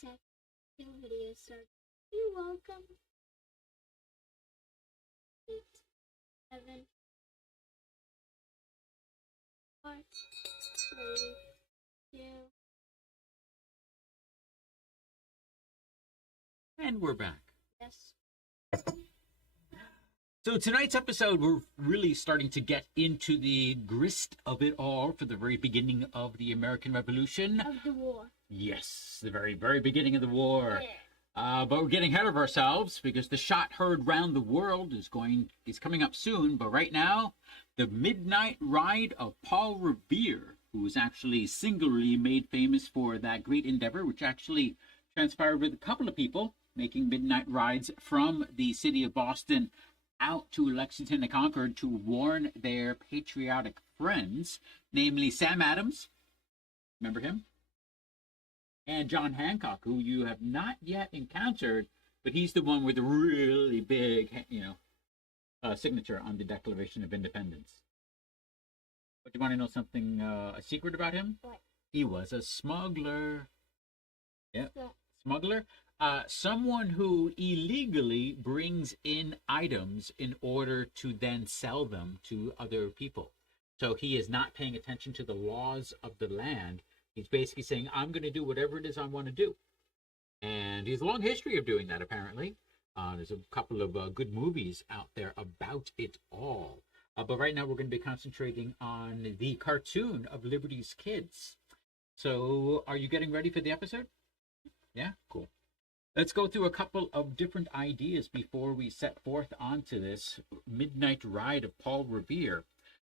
second. New video start. You're welcome. 8, 7, 4, 3, 2. And we're back. Yes. So tonight's episode, we're really starting to get into the grist of it all for the very beginning of the American Revolution. Of the war. Yes, the very, very beginning of the war. Yeah. But we're getting ahead of ourselves because the shot heard round the world is coming up soon. But right now, the midnight ride of Paul Revere, who was actually singularly made famous for that great endeavor, which actually transpired with a couple of people making midnight rides from the city of Boston out to Lexington and Concord to warn their patriotic friends, namely Sam Adams, remember him? And John Hancock, who you have not yet encountered, but he's the one with the really big, signature on the Declaration of Independence. But do you want to know something, a secret about him? What? He was a smuggler. Yep, Yeah. smuggler. Someone who illegally brings in items in order to then sell them to other people. So he is not paying attention to the laws of the land. He's basically saying, I'm going to do whatever it is I want to do. And he has a long history of doing that, apparently. There's a couple of good movies out there about it all. But right now we're going to be concentrating on the cartoon of Liberty's Kids. So are you getting ready for the episode? Yeah? Cool. Let's go through a couple of different ideas before we set forth onto this midnight ride of Paul Revere.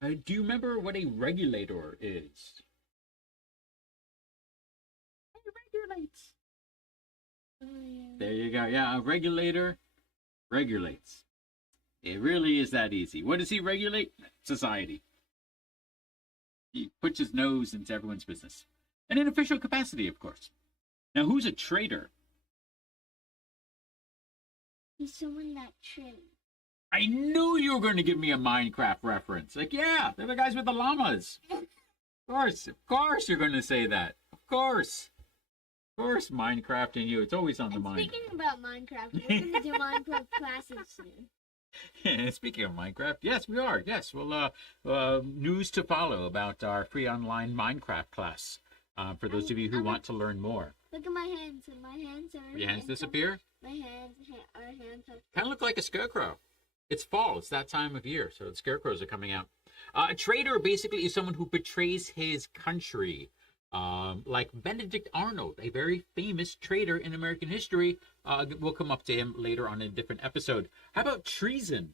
Do you remember what a regulator is? It regulates. Oh, yeah. There you go. Yeah, a regulator regulates. It really is that easy. What does he regulate? Society. He puts his nose into everyone's business. And in official capacity, of course. Now, who's a traitor? He's someone that trades. I knew you were going to give me a Minecraft reference. Like, yeah, they're the guys with the llamas. Of course you're going to say that. Of course, Minecraft and you, it's always on the And mind. speaking about Minecraft, we're going to do Minecraft classes soon. Speaking of Minecraft, yes, we are. Yes, well, news to follow about our free online Minecraft class for those of you who want to learn more. Look at my hands. And my hands are... Your hands disappear? My hands are Kind of look like a scarecrow. It's fall. It's that time of year, so the scarecrows are coming out. A traitor basically is someone who betrays his country. Like Benedict Arnold, a very famous traitor in American history. We'll come up to him later on in a different episode. How about treason?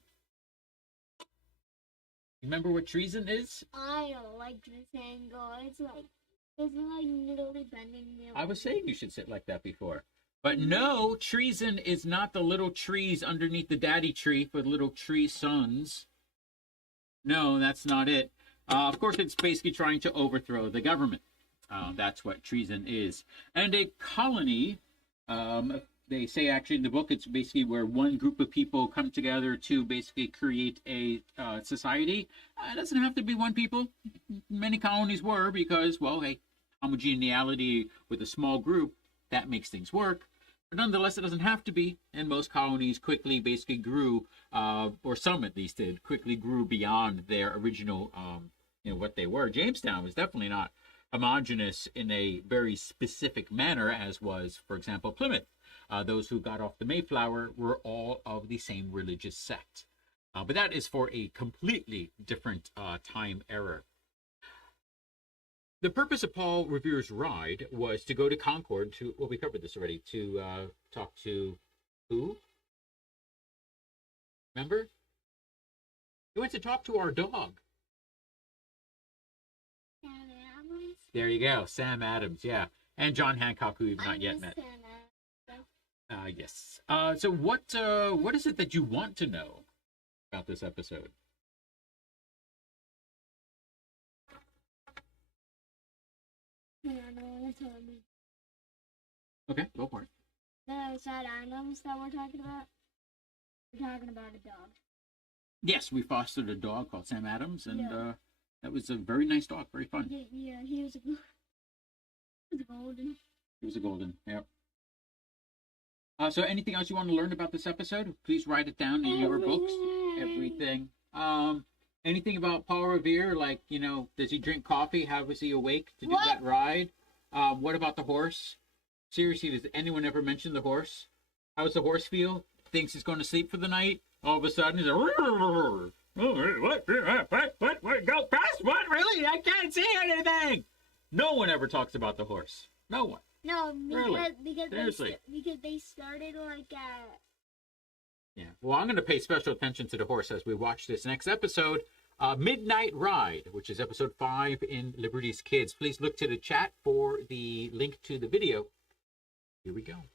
Remember what treason is? I don't like this angle. It's like literally bending me over. I was saying you should sit like that before. But no, treason is not the little trees underneath the daddy tree for the little tree sons. No, that's not it. Of course, it's basically trying to overthrow the government. That's what treason is. And a colony, they say actually in the book, it's basically where one group of people come together to basically create a society. It doesn't have to be one people. Many colonies were because, well, hey, homogeneity with a small group, that makes things work. But nonetheless, it doesn't have to be. And most colonies quickly basically grew, or some at least did, quickly grew beyond their original, what they were. Jamestown was definitely not homogenous in a very specific manner, as was, for example, Plymouth. Those who got off the Mayflower were all of the same religious sect. But that is for a completely different time era. The purpose of Paul Revere's ride was to go to Concord to, well, we covered this already, to talk to who? Remember? He went to talk to our dog. Sam Adams? There you go, Sam Adams, yeah. And John Hancock, who we've not yet met. Sam Adams. Yes. So what is it that you want to know about this episode? I don't know what you're telling me. Okay, go for it. The sad animals that we're talking about? We're talking about a dog. Yes, we fostered a dog called Sam Adams, and Yeah. that was a very nice dog, very fun. Yeah, he was a golden. He was a golden, yep. So anything else you want to learn about this episode? Please write it down in your books. Everything. Anything about Paul Revere? Like, does he drink coffee? How was he awake to do that ride? What about the horse? Seriously, does anyone ever mention the horse? How's the horse feel? Thinks he's going to sleep for the night. All of a sudden, he's like, what? Go past what? Really? I can't see anything. No one ever talks about the horse. No one. No, Really? because Seriously. they started like at. Yeah. Well, I'm going to pay special attention to the horse as we watch this next episode, Midnight Ride, which is episode 5 in Liberty's Kids. Please look to the chat for the link to the video. Here we go.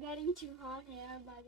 Getting too hot here, but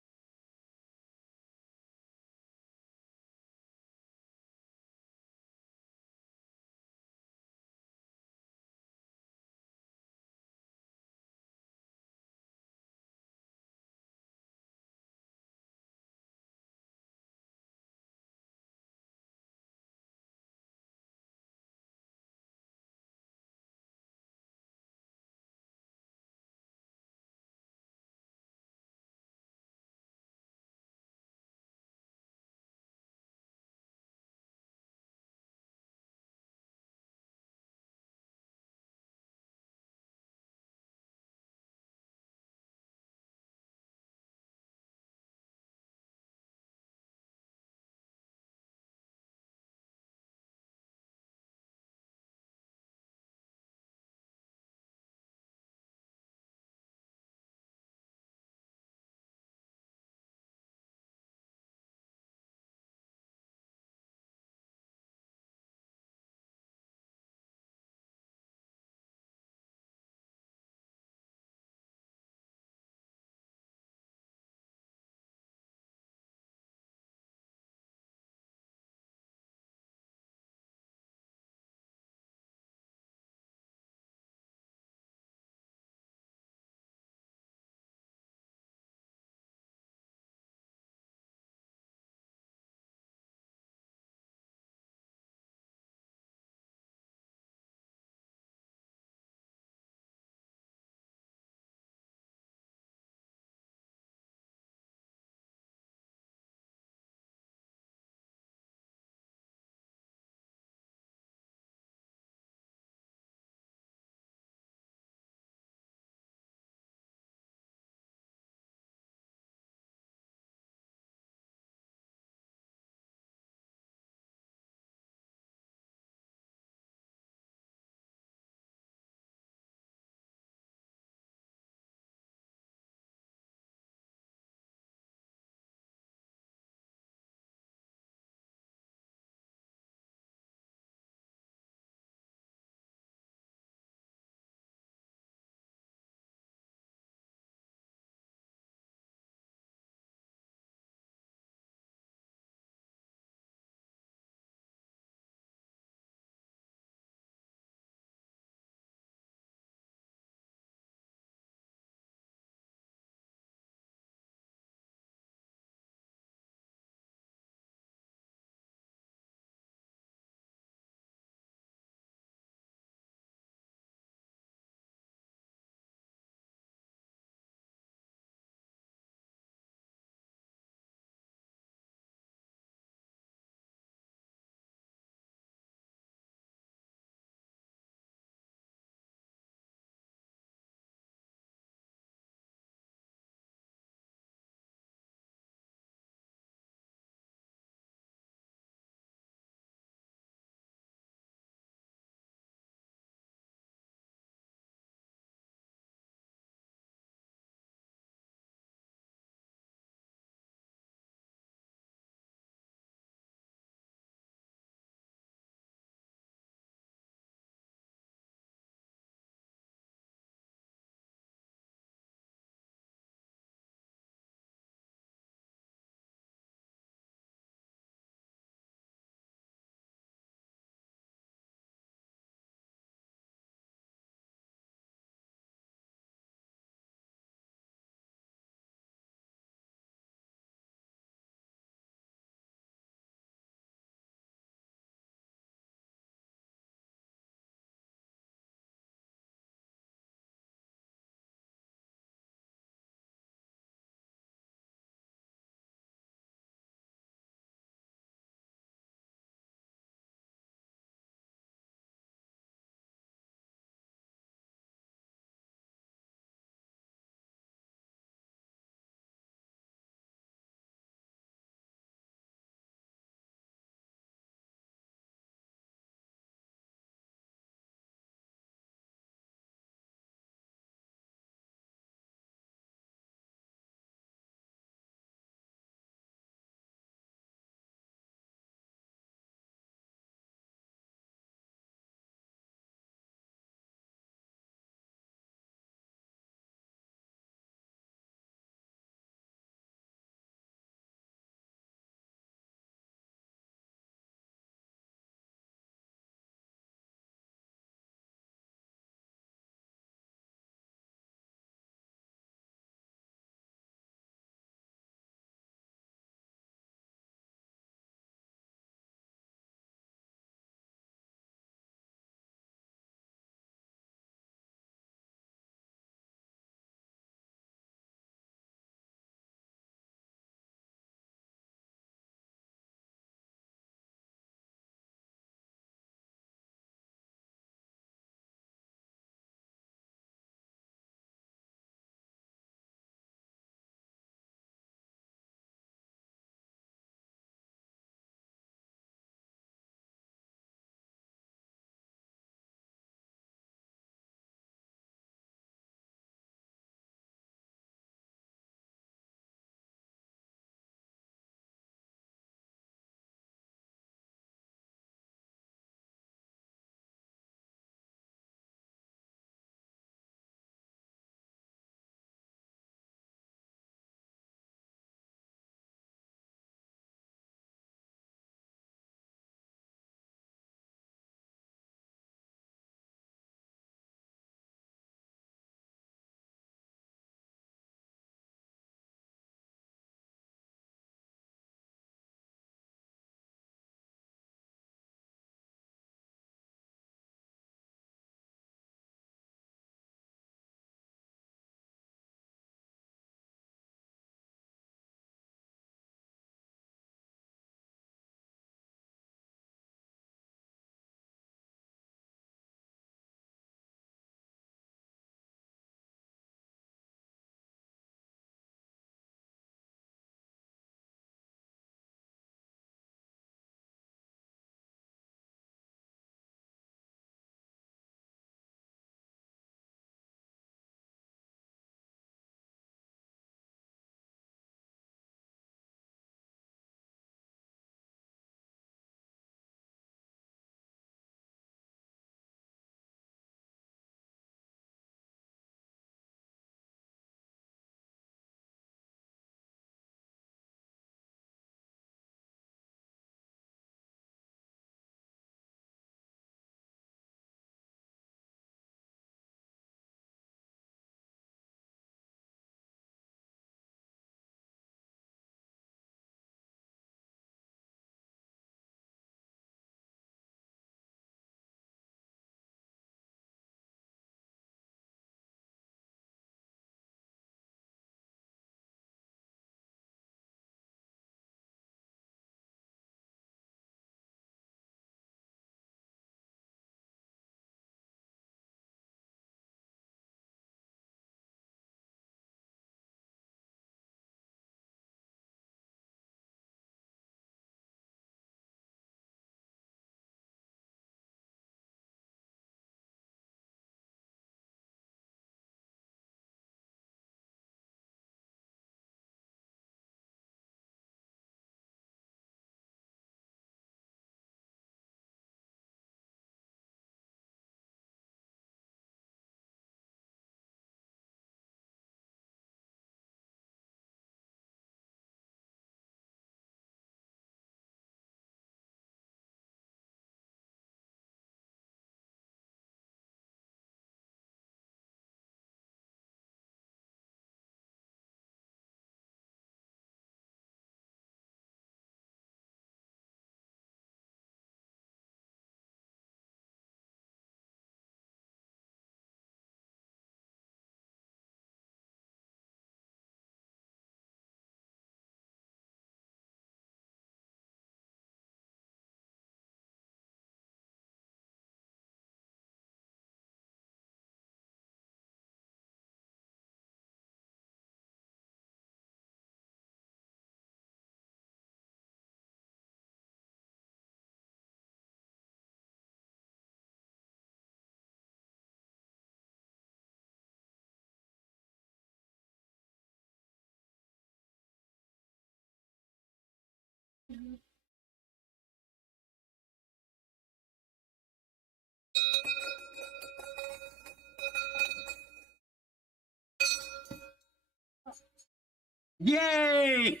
Yay!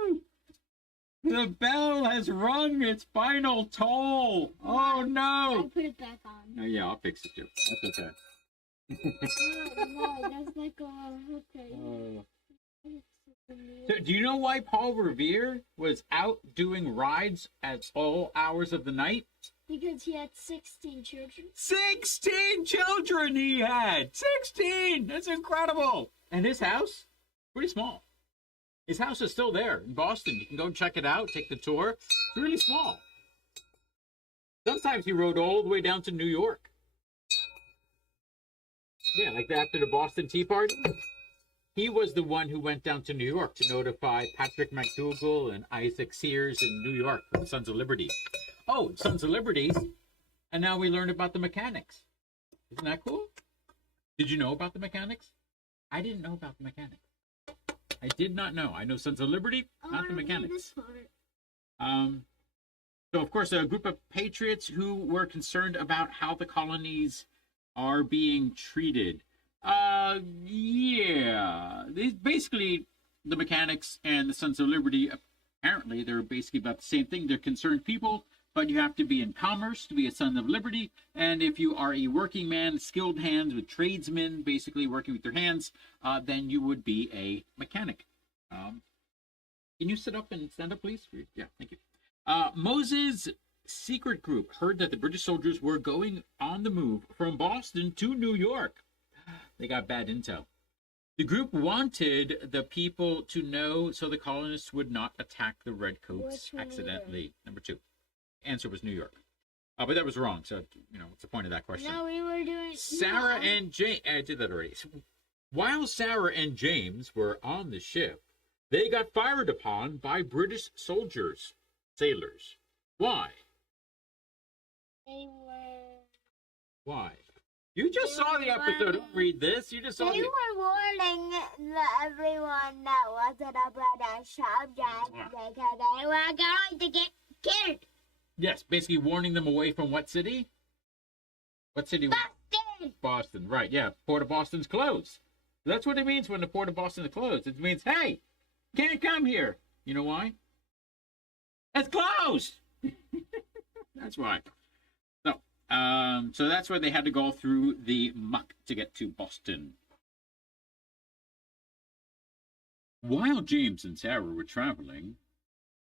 Woohoo! The bell has rung its final toll. Oh I no! put it back on. Oh, yeah, I'll fix it too. That's okay. No, that's like okay. So, do you know why Paul Revere was out doing rides at all hours of the night? Because he had 16 children. 16 children he had! 16! That's incredible! And his house? Pretty small. His house is still there in Boston. You can go check it out, take the tour. It's really small. Sometimes he rode all the way down to New York. Yeah, like after the Boston Tea Party. He was the one who went down to New York to notify Patrick McDougal and Isaac Sears in New York from the Sons of Liberty. Oh, Sons of Liberty. And now we learned about the mechanics. Isn't that cool? Did you know about the mechanics? I didn't know about the mechanics. I did not know. I know Sons of Liberty, not the mechanics. So, of course, a group of patriots who were concerned about how the colonies are being treated. Yeah. Basically, the mechanics and the Sons of Liberty, apparently, they're basically about the same thing. They're concerned people, but you have to be in commerce to be a Son of Liberty. And if you are a working man, skilled hands with tradesmen, basically working with their hands, then you would be a mechanic. Can you sit up and stand up, please? Yeah, thank you. Moses' secret group heard that the British soldiers were going on the move from Boston to New York. They got bad intel. The group wanted the people to know so the colonists would not attack the redcoats accidentally. Number 2. Answer was New York. But that was wrong, so, what's the point of that question? No, we were doing... Sarah and James... I did that already. While Sarah and James were on the ship, they got fired upon by British sailors. Why? They were... Why? You just saw the episode. Don't read this. You just saw They were warning everyone that wasn't a British subject because they were going to get killed. Yes, basically warning them away from what city? What city? Boston! Boston, right, yeah. Port of Boston's closed. That's what it means when the Port of Boston is closed. It means, hey, can't come here. You know why? It's closed! That's why. So that's why they had to go through the muck to get to Boston. While James and Sarah were traveling,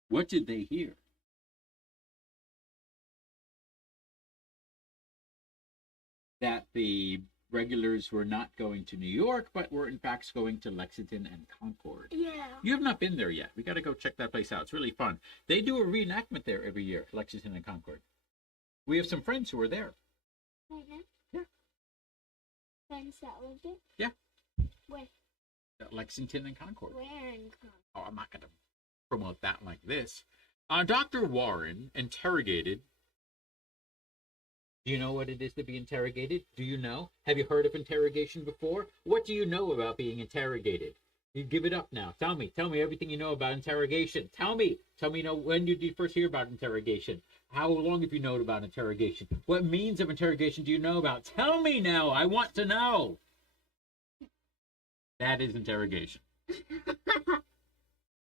what did they hear? That the regulars were not going to New York, but were in fact going to Lexington and Concord. Yeah. You have not been there yet. We got to go check that place out. It's really fun. They do a reenactment there every year, Lexington and Concord. We have some friends who are there. Right now? Yeah. Friends that lived it? Yeah. Where? Lexington and Concord. Where in Concord? Oh, I'm not going to promote that like this. Dr. Warren interrogated. Do you know what it is to be interrogated? Do you know? Have you heard of interrogation before? What do you know about being interrogated? You give it up now. Tell me everything you know about interrogation. Tell me, when did you first hear about interrogation? How long have you known about interrogation? What means of interrogation do you know about? Tell me now. I want to know. That is interrogation.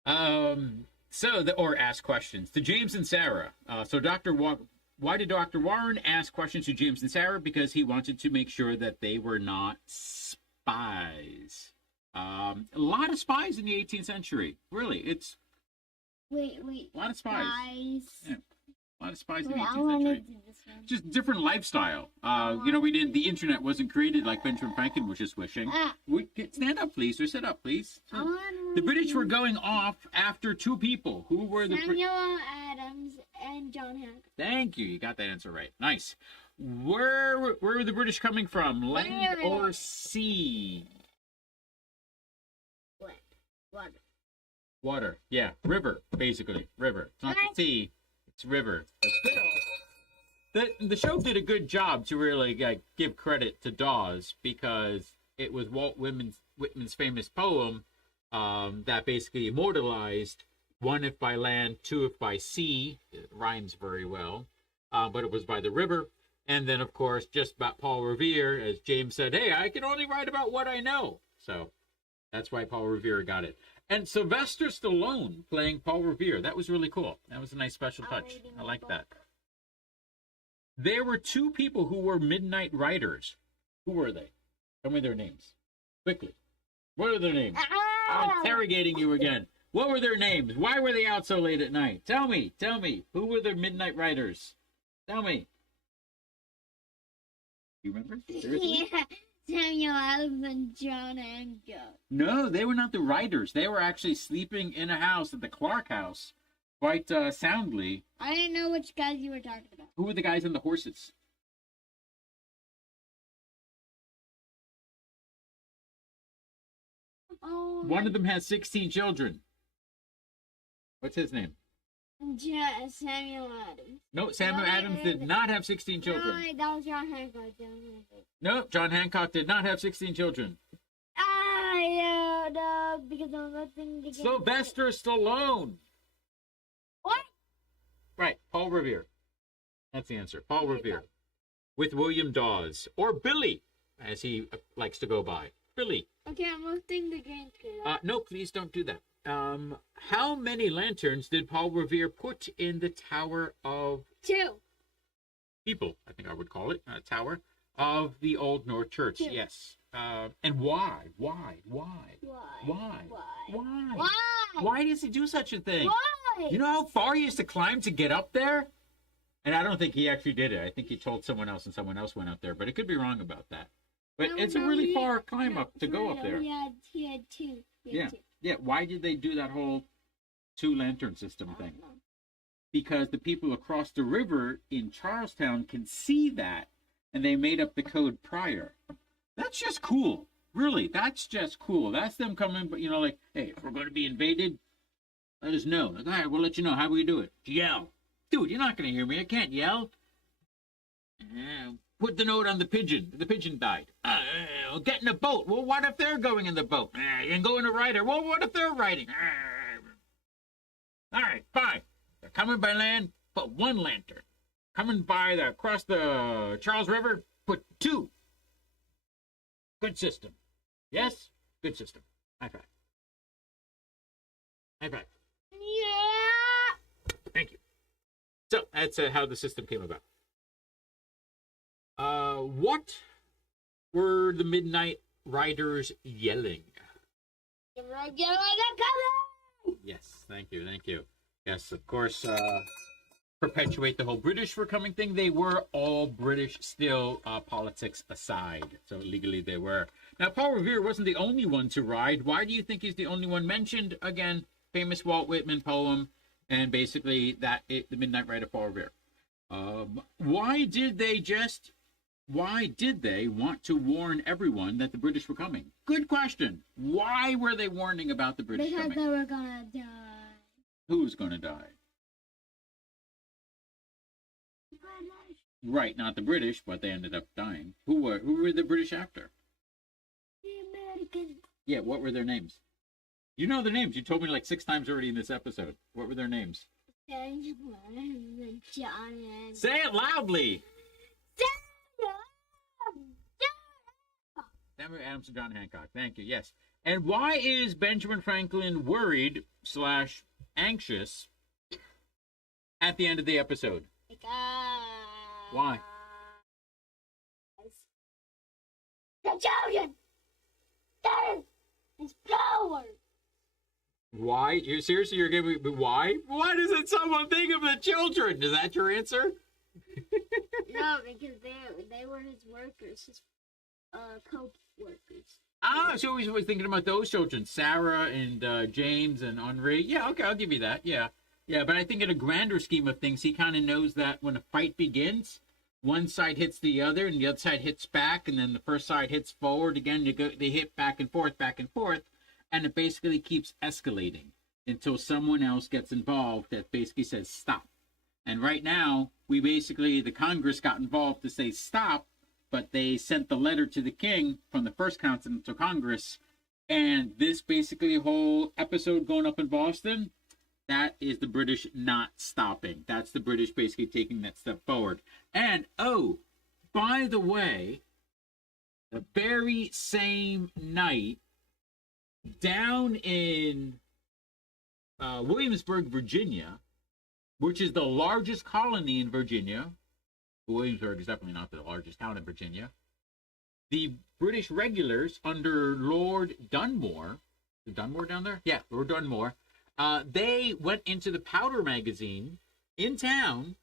Or ask questions to James and Sarah. Why did Dr. Warren ask questions to James and Sarah? Because he wanted to make sure that they were not spies. A lot of spies in the 18th century. Really, it's... Wait. A lot of spies. Yeah. A lot of spies in the I 18th want to century. do this one. Just different lifestyle. The internet wasn't created like Benjamin Franklin was just wishing. Stand up, please, or sit up, please. The British were going off after 2 people. Who were the... Samuel Adams and John Hancock. Thank you. You got that answer right. Nice. Where were the British coming from? Land or sea? Water. Water. Yeah. River, basically. River. It's not the sea. It's river. But still, the show did a good job to really give credit to Dawes because it was Walt Whitman's famous poem, that basically immortalized one if by land, two if by sea. It rhymes very well, but it was by the river. And then, of course, just about Paul Revere, as James said, hey, I can only write about what I know. So that's why Paul Revere got it. And Sylvester Stallone playing Paul Revere. That was really cool. That was a nice special touch. I like that. There were two people who were midnight riders. Who were they? Tell me their names. Quickly. What are their names? I'm interrogating you again. What were their names? Why were they out so late at night? Tell me. Tell me. Who were the midnight riders? Tell me. You remember? Seriously? Yeah. Samuel Adams and John Hancock. No, they were not the riders. They were actually sleeping in a house at the Clark house quite soundly. I didn't know which guys you were talking about. Who were the guys on the horses? Oh, One of them has 16 children. What's his name? Samuel Adams. No, Samuel Adams did not have 16 children. No, that was John Hancock. No, John Hancock did not have 16 children. Yeah, no, because I'm listening to Sylvester Stallone. What? Right, Paul Revere. That's the answer. Paul Revere. With William Dawes. Or Billy, as he likes to go by. Billy. Okay, I'm listening to Game No, please don't do that. How many lanterns did Paul Revere put in the Tower of 2. People? I think I would call it Tower of the Old North Church. 2. Yes. And why? Why? Why does he do such a thing? Why? You know how far he used to climb to get up there? And I don't think he actually did it. I think he told someone else and someone else went up there. But it could be wrong about that. But it's a really far climb up to go up there. He had 2. Yeah. Why did they do that whole 2-lantern system thing? Because the people across the river in Charlestown can see that, and they made up the code prior. That's just cool. Really, that's just cool. That's them coming, but like, hey, if we're going to be invaded, let us know. Like, all right, we'll let you know. How we do it? Yell. Dude, you're not going to hear me. I can't yell. Put the note on the pigeon. The pigeon died. Get in a boat. Well, what if they're going in the boat? You can go in a rider. Well, what if they're riding? All right, fine. They're coming by land, put 1 lantern. Coming by across the Charles River, put 2. Good system. Yes? Good system. High five. High five. Yeah. Thank you. So, that's how the system came about. What were the Midnight Riders yelling? Yes, thank you. Yes, of course, perpetuate the whole British were coming thing. They were all British still, politics aside. So legally they were. Now, Paul Revere wasn't the only one to ride. Why do you think he's the only one mentioned? Again, famous Walt Whitman poem, and basically the Midnight Rider Paul Revere. Why did they want to warn everyone that the British were coming? Good question. Why were they warning about the British because coming? they were gonna die. Who's going to die? British. Right, not the British, but they ended up dying. Who were the British after? The Americans. Yeah, what were their names? You know their names. You told me like 6 times already in this episode. What were their names? John. Say it loudly. Samuel Adams and John Hancock. Thank you. Yes. And why is Benjamin Franklin worried / anxious at the end of the episode? Why? The children. There is power. Why? You seriously? You're giving me why? Why doesn't someone think of the children? Is that your answer? No, because they were his workers, his co-workers. So he was thinking about those children, Sarah and James and Henri. Yeah, okay, I'll give you that. Yeah, but I think in a grander scheme of things, he kind of knows that when a fight begins, one side hits the other, and the other side hits back, and then the first side hits forward again. They hit back and forth, and it basically keeps escalating until someone else gets involved that basically says stop. And right now, the Congress got involved to say stop, but they sent the letter to the king from the first Continental Congress And this basically whole episode going up in Boston, that is the British not stopping. That's the British basically taking that step forward. And, oh, by the way, the very same night, down in Williamsburg, Virginia, which is the largest colony in Virginia, Williamsburg is definitely not the largest town in Virginia, the British regulars under Lord Dunmore, is Dunmore down there? Yeah, Lord Dunmore, they went into the powder magazine in town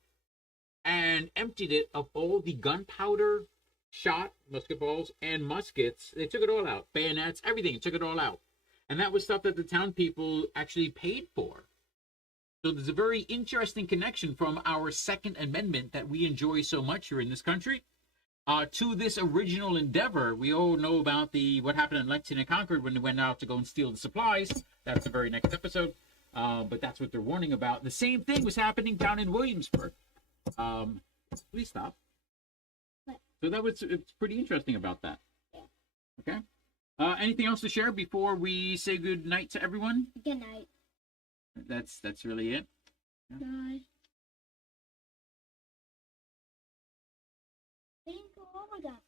and emptied it of all the gunpowder, shot, musket balls, and muskets. They took it all out. Bayonets, everything, took it all out. And that was stuff that the town people actually paid for. So there's a very interesting connection from our Second Amendment that we enjoy so much here in this country to this original endeavor. We all know about what happened in Lexington and Concord when they went out to go and steal the supplies. That's the very next episode. But that's what they're warning about. The same thing was happening down in Williamsburg. Please stop. What? So it's pretty interesting about that. Yeah. Okay. Anything else to share before we say good night to everyone? Good night. That's really it. Bye. Thank you. Oh my God.